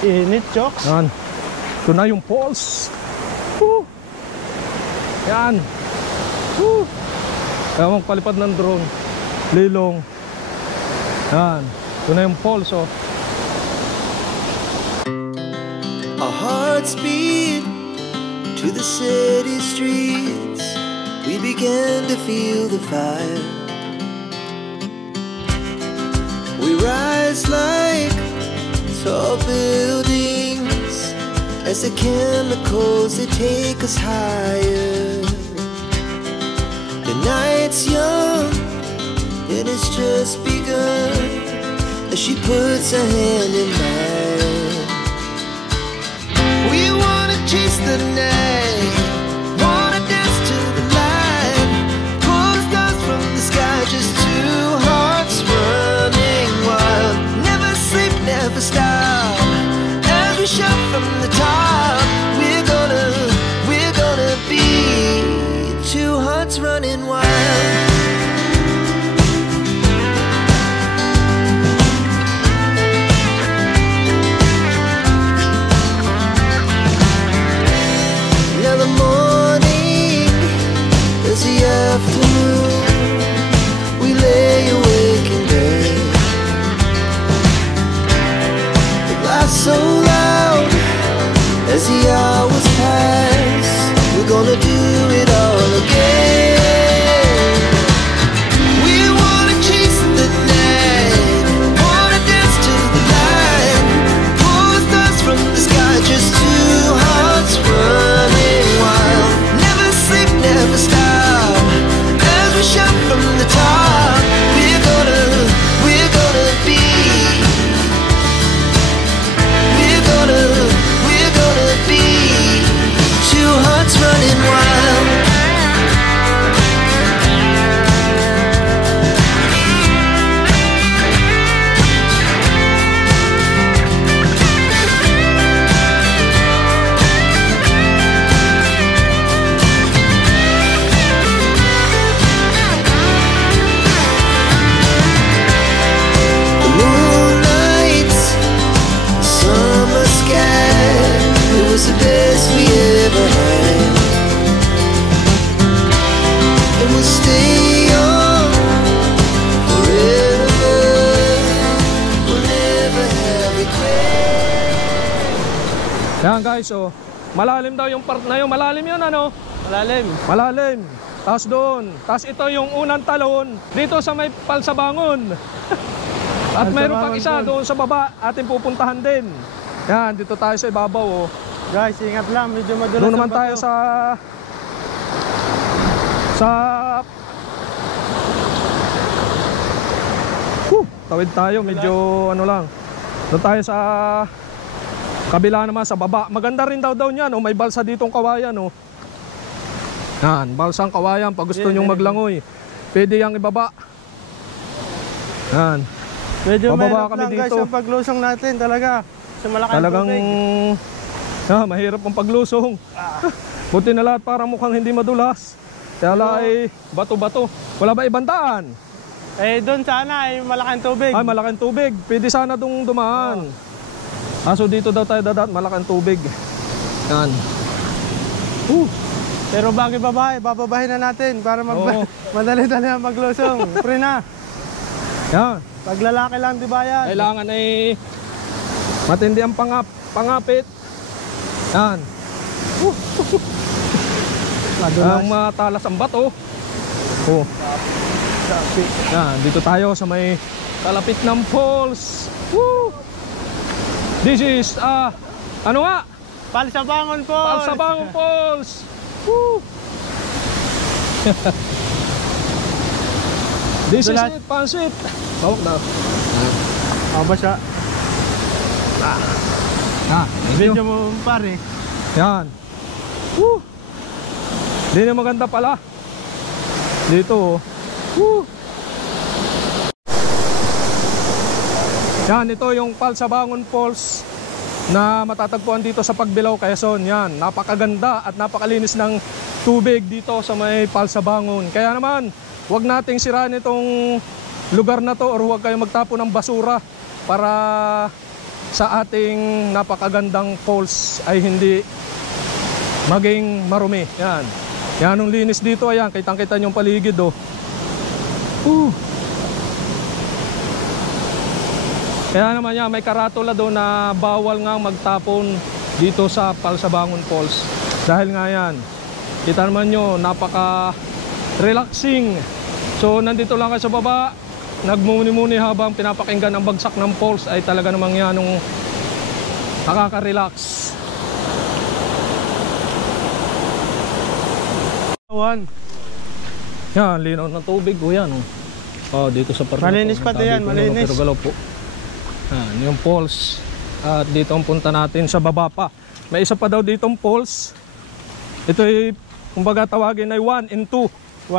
Init jokes. Yan. Ito na yung falls. Yan. Kaya magpalipad ng drone. Lilong. Yan. Ito na yung falls oh. Our hearts beat to the city streets. We began to feel the fire. We rise like tall buildings as the chemicals they take us higher. The night's young and it's just begun as she puts her hand in mine. We wanna chase the night, wanna dance to the light, pull the stars from the sky, just two hearts running wild. Never sleep, never stop, as we shout from the top. We're gonna be two hearts running wild. Now the morning is the afternoon. We lay awake in bed. The laugh so loud as the hours pass. We're gonna do it all again. We wanna chase the night, running wild. The moonlight, summer sky, it was the best we ever had. And we'll stay on forever. We'll never have regret. Yan guys, oh. Malalim daw yung part na yun. Malalim yun, ano? Malalim. Malalim. Tapos doon. Tapos ito yung unang talon dito sa may Palsabangon. At mayroon pang isa doon sa baba. Ating pupuntahan din. Yan, dito tayo sa ibabaw, oh. Guys, ingat lang. Medyo madulas. Doon naman ang bato. tayo sa tawid tayo, medyo ano lang. Doon tayo sa kabila naman sa baba. Maganda rin daw niyan, oh. May balsa ditong kawayan, oh. Yan, balsang kawayan pag gusto nyong maglangoy. Pwede yang ibaba. Yan. Medyo Bababa mahirap kami lang guys dito. yung paglusong natin talaga. Sa malaking Talagang tubig. mahirap ang paglusong. Buti na lahat parang mukhang hindi madulas. Kaya ay bato-bato. Wala ba ibang daan? Eh doon sana ay malaking tubig. Ay, malaking tubig. Pwede sana dong dumaan. So dito daw tayo dadaan, malaking tubig. Yan. Pero bago bababahin na natin para Oo. madali-dali ang maglusong. Pre na. Yan. Paglalaki lang di ba yan? Kailangan ay matindi ang pangapit. Yan. Madulas. Ang matalas ang bato. Oh. Yan, dito tayo sa may kalapit ng falls. Woo! This is ano nga? Palsabangon po. Palsabangon Falls. Woo! This is Dulas. it, Pansit. Bawak na. Aba siya. Medyo. Medyo mo pare. Yan. Woo! Di na maganda pala. Dito, oh. Woo! Yan, ito yung Palsabangon Falls na matatagpuan dito sa Pagbilao, Quezon. Yan, napakaganda at napakalinis ng tubig dito sa may Palsabangon. Kaya naman, huwag nating siraan itong lugar na to or huwag kayong magtapo ng basura para sa ating napakagandang falls ay hindi maging marumi. Yan. Yan ang linis dito. Ayan, kitang-kita yung paligid, oh. Kaya naman yan, may karatula doon na bawal nga magtapon dito sa Palsabangon Falls. Dahil nga yan, kita naman nyo, napaka-relaxing. So nandito lang kayo sa baba, nagmumuni-muni habang pinapakinggan ang bagsak ng falls ay talaga namang yan nung nakaka-relax. Yan, linaw ng tubig o yan. Oh, dito sa parang Malinis pati yan, malinis. Pero galaw po. Yan, yung falls. At dito ang punta natin sa baba pa. May isa pa daw ditong falls. Ito ay, kumbaga tawagin ay 1 and 2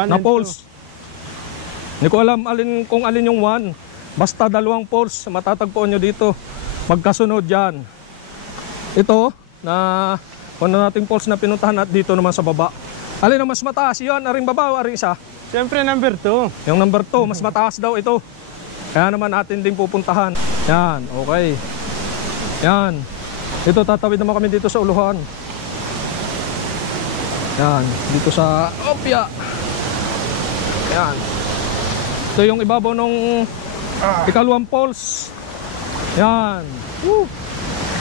na falls. Hindi ko alam kung alin yung 1. Basta dalawang falls matatagpuan nyo dito. Magkasunod yan. Ito, na una nating falls na pinuntahan at dito naman sa baba. Alin ang mas mataas? Yan, aring baba o aring isa? Siyempre number 2. Yung number 2, mas mataas daw ito. Kaya naman natin din pupuntahan. Yan, okay. Yan. Ito, tatawid naman kami dito sa uluhan. Yan, dito sa Opia. Yan. Ito yung ibabaw ng ikalawang falls. Yan. Woo!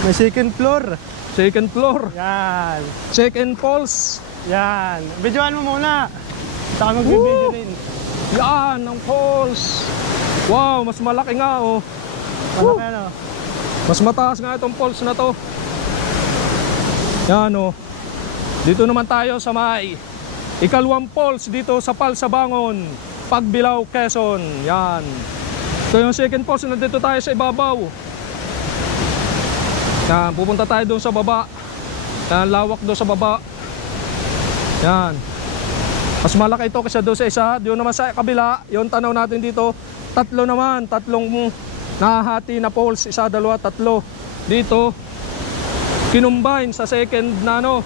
May second floor. Second floor. Yan. Second falls. Yan. Videoan mo muna. Saka magbibideo rin. Yan, ang falls. Wow, mas malaki nga, oh. Malaki ano? Mas mataas nga itong falls na to. Yan, oh. Dito naman tayo sa may ikalawang falls dito sa Palsabangon, Pagbilao, Quezon. Yan. Ito yung second falls. Nandito tayo sa ibabaw. Yan, pupunta tayo doon sa baba. Yan, lawak doon sa baba. Yan. Mas malaki ito kasi doon sa isa. Doon naman sa kabila, yung tanaw natin dito, tatlo naman. Tatlong nahahati na poles. Isa, dalawa, tatlo. Dito, kinumbine sa second na ano.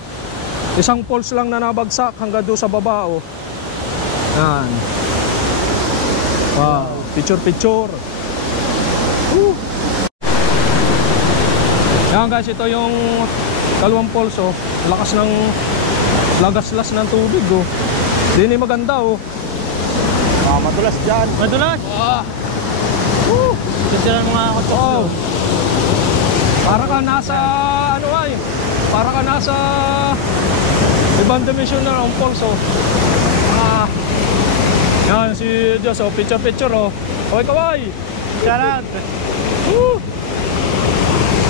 Isang poles lang na nabagsak hanggang doon sa baba. Oh. Yan. Wow. Picture. Yan guys, ito yung dalawang poles. Oh. Lakas ng lagaslas ng tubig. Oh. Hindi maganda. Oh. Madulas dyan. Madulas! Ganda ng mga kotos. Wow. Para ka nasa ano ay. Para ka nasa ibang dimension na ang poles. Oh. Yan si Diyos. Oh. Picture. Oh. Okay, kaway. Shoutout!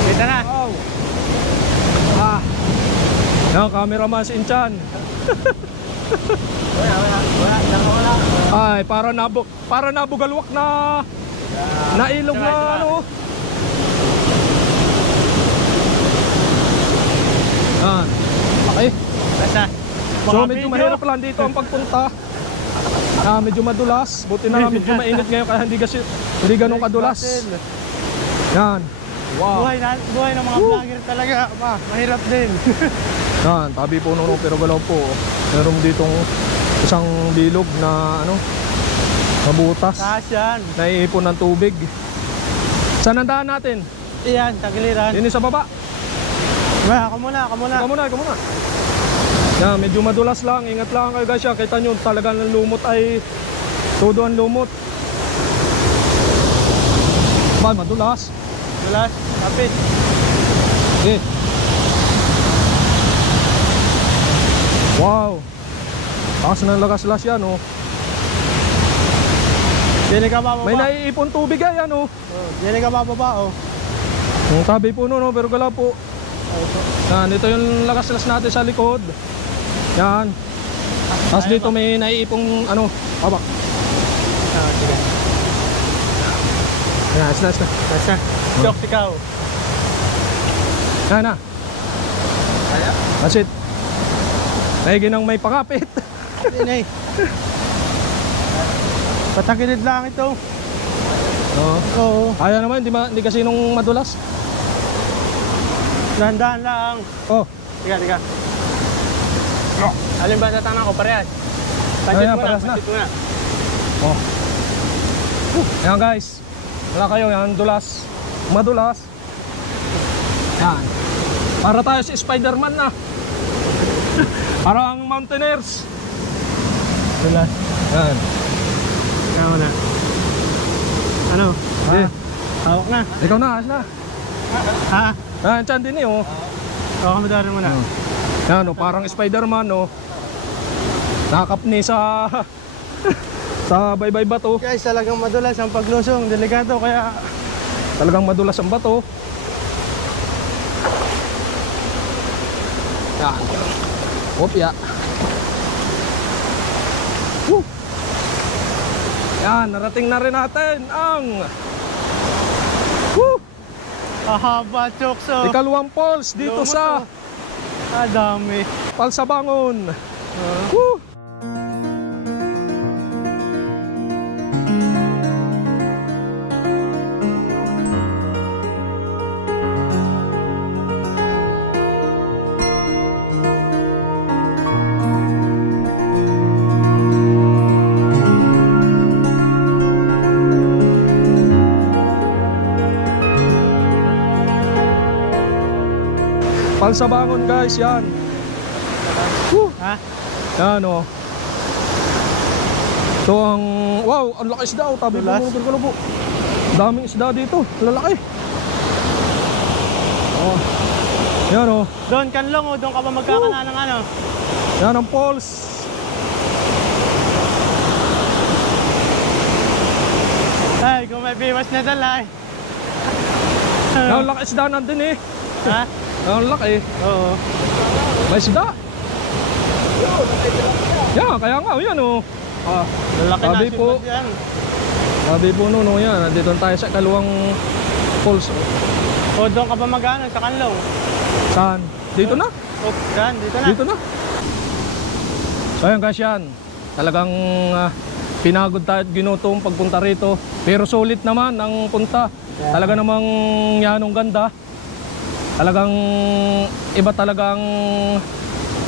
Kita na! Wow. Yan, cameraman si Inchan. Ay, para nabugalwak na ilog na ano. Yan. Okay. Basta! So medyo mahirap lang dito ang pagpunta. Medyo madulas. Buti na lang medyo mainit ngayon kaya hindi ganun kadulas. Yan. Wow. Buhay ng mga vlogger talaga. Mahirap din. Yan, tabi po nuno pero galaw po. Meron ditong isang bilog na ano, mabutas. Taas yan. Naiipon ng tubig. Saan ang daan natin? Iyan, tagiliran. Yun sa baba. Ako muna. Ikaw muna. Yan, medyo madulas lang. Ingat lang kayo guys. Kita nyo talagang ng lumot ay todo ang lumot. Ba, madulas. Madulas. Kapit. Okay. Wow. Takas ng lagaslas yan oh. Diyan ka bababa. May naiipon tubig yan oh. Diyan ka bababa oh. Yung tabi po no, pero gala po. Yan, ito yung lagaslas natin sa likod. Yan. Tapos dito may naiipong ano, baba. Sige. Yan, isla. Basta. Jokes ikaw. Yan na. That's it. Naiginang may pakapit. Hindi. Patagilid lang ito. Oo. Ayaw naman, hindi kasi nung madulas. Dahan-dahan lang. Oh. Tiga. No. Alin ba tatama ko? Parehas. Ayan, parehas na. Pansit mo na. Oh. Yan guys. Wala kayo, yan dulas. Madulas. Yan. Para tayo si Spider-Man na. Parang mountaineers. Dulas. Yan. Ikaw na. Ano? Hindi. Hawak na. Ikaw na, ayos na. Ha? Yan, tiyan din eh oh. Kamadarin mo na. Yan oh, parang Spider-Man oh. Nakakapni sa sa baybay bato. Guys, talagang madulas ang paglusong. Delikado kaya Talagang madulas ang bato. Yan. Opya. Yan, narating na rin natin ang ahaba, Chokso. ikalawang falls dito Lumot, sa dami. Palsabangon. Palsabangon guys, yan. Ha? Yan o. Ito ang, wow, ang laki isda o. Tabi po. Daming isda dito, lalaki. Oh. Yan o. Doon kanlong o, doon ka ba magkakana ng ano? Yan ang falls. Ay, kung may biwas na dala eh. Yan ang laki isda nandun eh. Ha? Yan ang laki. Oo. May isda. Yan, kaya nga, yan o. Lalaki na Sabi po. sipad yan. Sabi po no, yan. Nandito tayo sa ikalawang falls. O, doon ka ba magkana sa kanlong? Saan? Dito na? O, dyan, dito na. Dito na. So ayan guys, yan. Talagang pinagod tayo at ginutom pagpunta rito. Pero sulit naman ang punta. Talaga namang yanong ganda. Talagang iba talagang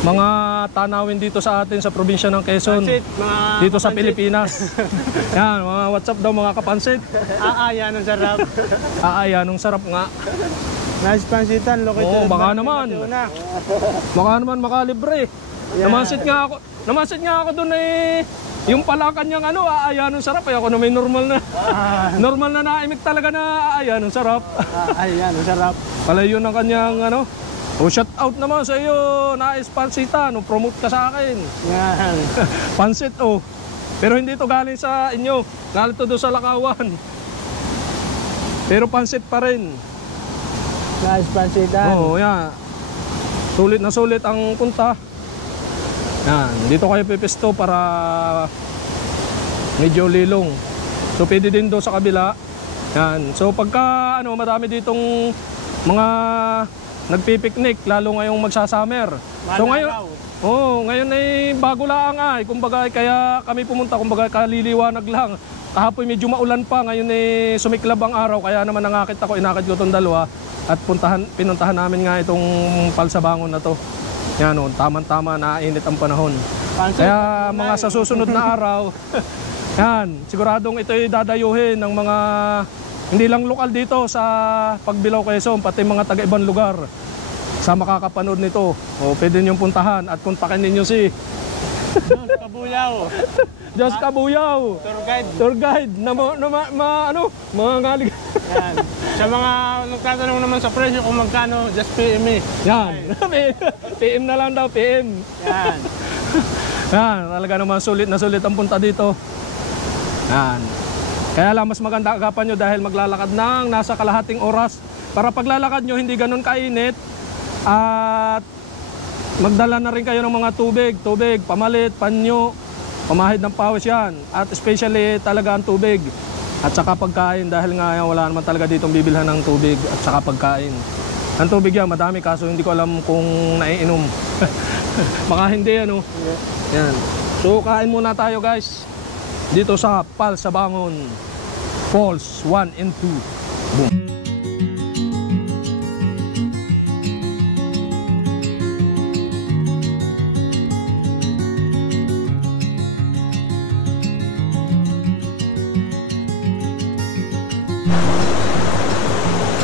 mga tanawin dito sa atin sa probinsya ng Quezon. Pansit, mga Dito sa kapansit. Pilipinas. Yan, mga WhatsApp daw mga kapansit. Yan ang sarap. Yan, ang sarap nga. Nice pansitan, located. Oo, baka naman. Baka naman makalibre. Yeah. Namasit nga ako doon eh. Yung pala kanyang yan ang sarap. Ay ako na may normal na naimik talaga na yan ang sarap. Yan ang sarap. Pala yun ang kanyang shout out naman sa iyo, nais pansitan, promote ka sa akin. Yan. Pansit Pero hindi to galing sa inyo, galing to doon sa Lakawan. Pero pansit pa rin. Nice pansitan. Oo, yan. Sulit na sulit ang punta. Yan, dito kayo pipisto para medyo lilong. So pwede din doon sa kabila. Yan. So pagka madami ditong mga nagpipiknik, lalo ngayong magsasummer. So ngayon ay bago lang kumbaga kaya kami pumunta, kumbaga kaliliwanag lang. Kahapon medyo maulan pa, ngayon ay sumiklab ang araw, kaya naman inakit ko itong dalawa at pinuntahan namin nga itong Palsabangon na to. Yan tamang-tama, nainit ang panahon. Kaya mga sa susunod na araw, yan, siguradong ito ay dadayuhin ng mga hindi lang lokal dito sa Pagbilao, Quezon, pati mga taga-ibang lugar sa makakapanood nito. Pwede niyong puntahan at kontakin ninyo si Diyos Kabuyaw. Diyos Kabuyaw. Tour guide na mga ngalig. Yan. Sa mga nagtatanong naman sa presyo kung magkano, just PM me. Yan. PM na lang daw, PM. Yan. Yan, talaga naman sulit na sulit ang punta dito. Yan. Kaya lang mas maganda agapan nyo dahil maglalakad ng nasa kalahating oras. Para paglalakad nyo hindi ganun kainit. At magdala na rin kayo ng mga tubig, pamalit, panyo, pamahid ng pawis yan. At especially talaga ang tubig. At saka pagkain dahil nga wala naman talaga ditong bibilhan ng tubig at saka pagkain. Ang tubig yan, madami kaso hindi ko alam kung naiinom. Baka hindi Yan. So kain muna tayo guys. Dito sa Palsabangon Falls 1 and 2. Boom.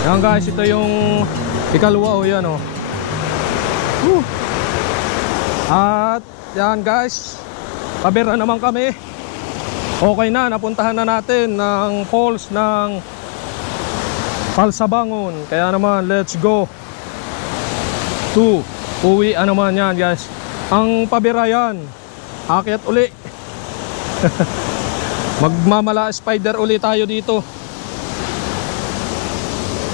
Yan guys, ito yung ikalawa yan Woo. At yan guys, pabira naman kami. Okay na, napuntahan na natin ng falls ng Palsabangon. Kaya naman, let's go to uwi naman yan guys. Ang pabira yan, akyat uli. Magmamala spider uli tayo dito.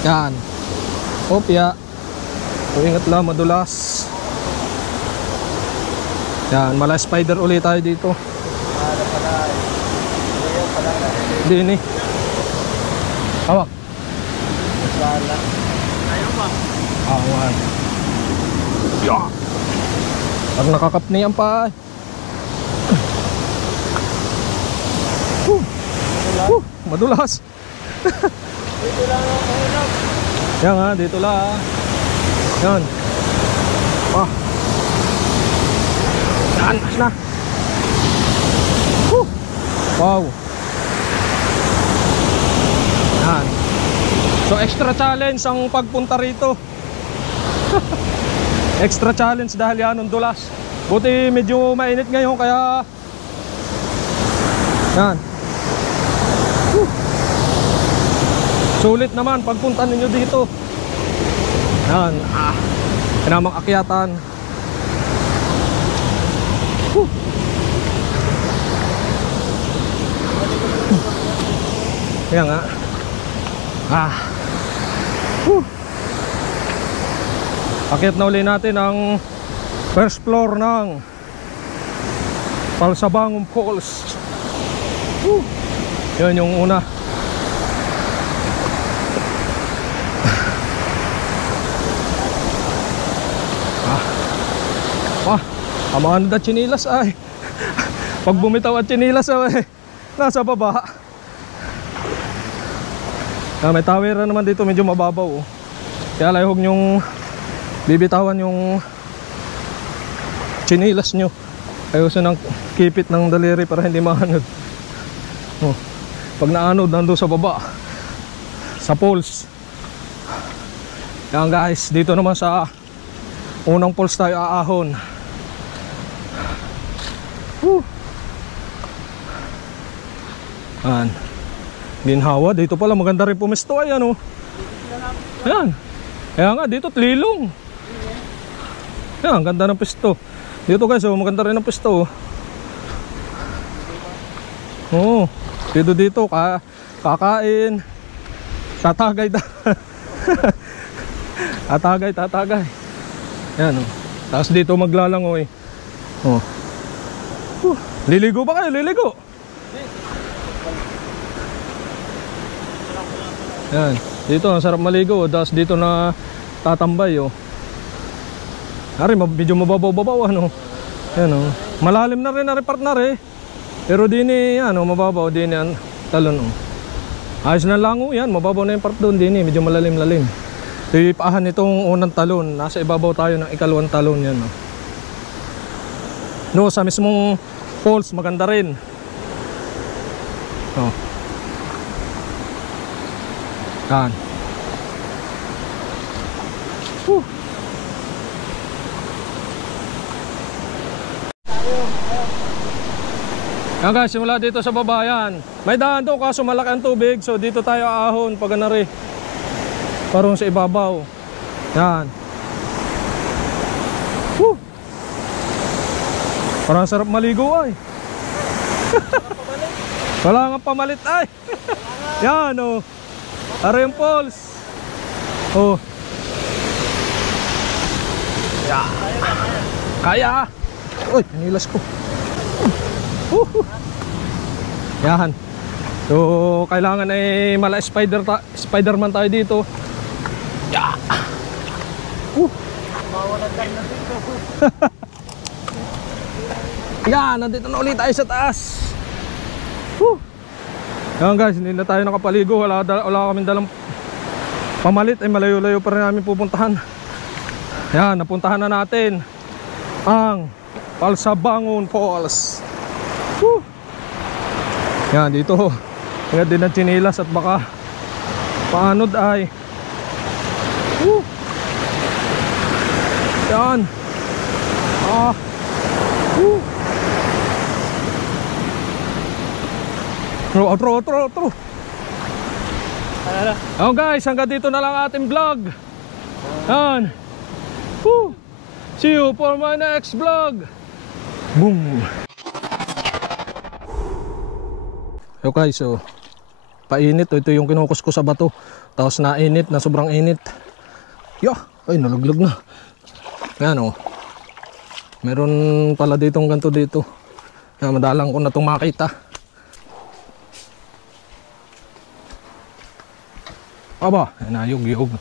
Yan. Opya. Ingat lang, madulas. Yan, mala spider uli tayo dito. Hindi ini. Hawak. Ayaw ba? Awan. Yeah. Pag nakakapni yan pa. Madulas. Dito lang ang mahirap. Yan nga, dito lang. Yan. Yan, mas na. Wow. Yan. So extra challenge ang pagpunta rito. Extra challenge dahil yan ang dulas. Buti medyo mainit ngayon kaya yan. Sulit naman pagpunta ninyo dito. Yan. Pinamang akyatan. Yan nga. Akyat na uli natin ang first floor ng Palsabangon Falls. Yan yung una. Amangan na chinilas ay. Pag bumitaw at chinilas ay nasa baba. May tawera naman dito, medyo mababaw. Kaya huwag nyong bibitawan yung chinilas nyo. Ayusin ng kipit ng daliri para hindi maanod. Pag naanod, nandun sa baba, sa poles. Yan guys, dito naman sa unang poles tayo aahon. Yan. Ginhawa, dito pala maganda rin pumesto ay ano. Yan. Kaya nga dito tlilong. Yan, ganda ng pesto. Dito guys, maganda rin ang pesto. Oh, dito kakain. Tatagay. Tatagay. Yan oh. Tapos dito maglalangoy. Oh. Liligo ba kayo? Liligo. Yan. Dito ang sarap maligo. Tapos dito na tatambay oh. Ari, medyo mababaw-babaw ano. Yan oh. Malalim na rin partner eh. Pero dini ano, mababaw din yan talon oh. Ayos na lango yan, mababaw na yung part doon dini, medyo malalim-lalim. Ito yung paahan itong unang talon. Nasa ibabaw tayo ng ikalawang talon yan oh. No, sa mismong falls maganda rin. Oh. Yan. Yan guys, simula dito sa baba yan. May daan doon kaso malaki ang tubig. So dito tayo ahon pag ganari. Parang sa ibabaw. Yan. Parang sarap maligo ay. Wala nga pamalit ay. Yan oh. Aray yung falls. Oh. Yeah. Kaya. Uy, nilas ko. Yan. So kailangan ay mala Spiderman tayo dito. Yeah. Yan, nandito na ulit tayo sa taas. Yan guys, hindi na tayo nakapaligo. Wala kaming dalang pamalit. Ay malayo-layo pa rin namin pupuntahan. Yan, napuntahan na natin ang Palsabangon Falls. Yan, dito ingat din ang chinilas at baka paanod ay. Yan. Outro. Oh guys, hanggang dito na lang ating vlog. Yan. See you for my next vlog. Boom. So guys, so painit. Ito yung kinukus ko sa bato. Tapos nainit, na sobrang init. Ay naluglag na. Yan oh. Meron pala ditong ganito dito. Yan, madalang ko na itong makita. Aba, nayog-yog.